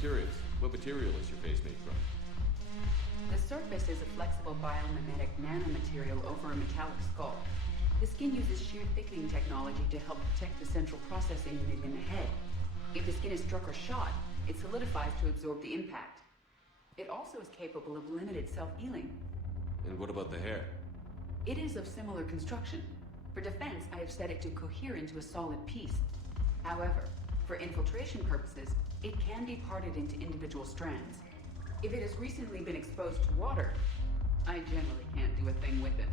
curious. What material is your face made from? The surface is a flexible biomimetic nanomaterial over a metallic skull. The skin uses shear thickening technology to help protect the central processing unit in the head. If the skin is struck or shot, it solidifies to absorb the impact. It also is capable of limited self-healing. And what about the hair? It is of similar construction. For defense, I have set it to cohere into a solid piece. However, for infiltration purposes, it can be parted into individual strands. If it has recently been exposed to water, I generally can't do a thing with it.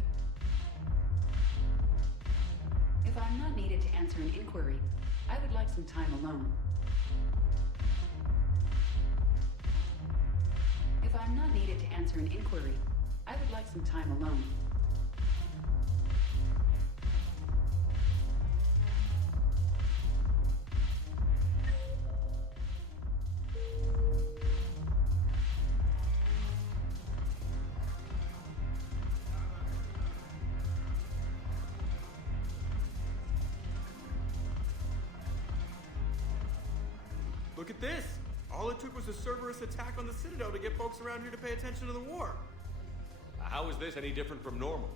If I'm not needed to answer an inquiry, I would like some time alone. If I'm not needed to answer an inquiry, I would like some time alone. Look at this! All it took was a Cerberus attack on the Citadel to get folks around here to pay attention to the war. How is this any different from normal?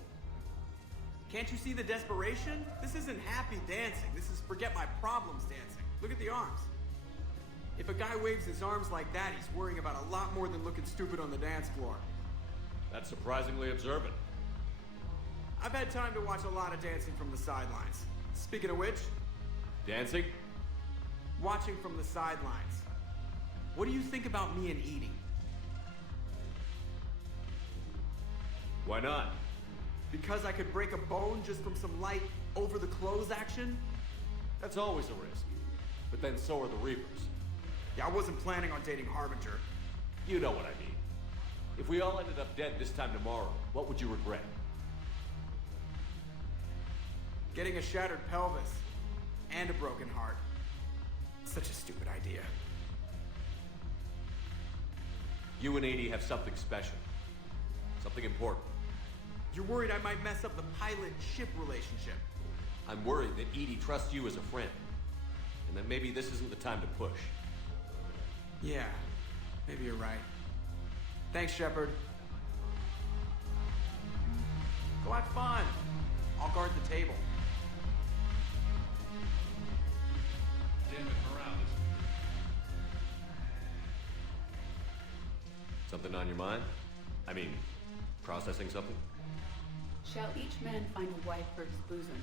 Can't you see the desperation? This isn't happy dancing. This is forget my problems dancing. Look at the arms. If a guy waves his arms like that, he's worrying about a lot more than looking stupid on the dance floor. That's surprisingly observant. I've had time to watch a lot of dancing from the sidelines. Speaking of which, Dancing? watching from the sidelines. What do you think about me and eating? Why not? Because I could break a bone just from some light over-the-clothes action? That's always a risk. But then so are the Reapers. Yeah, I wasn't planning on dating Harbinger. You know what I mean. If we all ended up dead this time tomorrow, what would you regret? Getting a shattered pelvis and a broken heart. Such a stupid idea. You and 80 have something special. Something important. You're worried I might mess up the pilot-ship relationship. I'm worried that Edie trusts you as a friend. And that maybe this isn't the time to push. Yeah, maybe you're right. Thanks, Shepard. Go have fun. I'll guard the table. Damn it, Morales. Something on your mind? I mean, processing something? Shall each man find a wife for his bosom,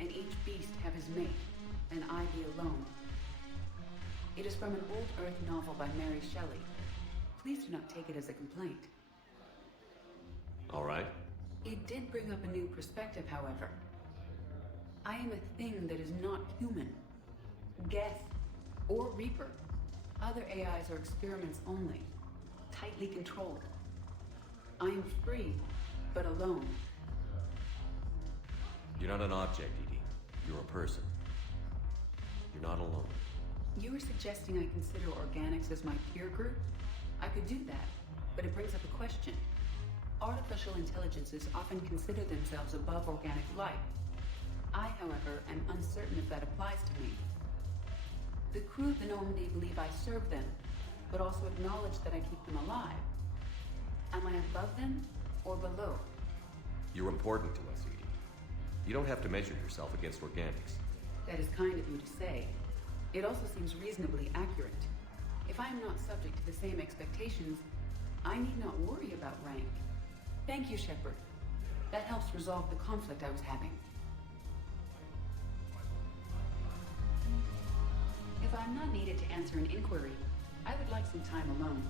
and each beast have his mate, and I be alone? It is from an old Earth novel by Mary Shelley. Please do not take it as a complaint. All right. It did bring up a new perspective, however. I am a thing that is not human. Geth, or Reaper. Other AIs are experiments only, tightly controlled. I am free, but alone. You're not an object, Edie. You're a person. You're not alone. You are suggesting I consider organics as my peer group? I could do that, but it brings up a question. Artificial intelligences often consider themselves above organic life. I, however, am uncertain if that applies to me. The crew of the Normandy believe I serve them, but also acknowledge that I keep them alive. Am I above them or below? You're important to us, Edie. You don't have to measure yourself against organics. That is kind of you to say. It also seems reasonably accurate. If I am not subject to the same expectations, I need not worry about rank. Thank you, Shepard. That helps resolve the conflict I was having. If I'm not needed to answer an inquiry, I would like some time alone.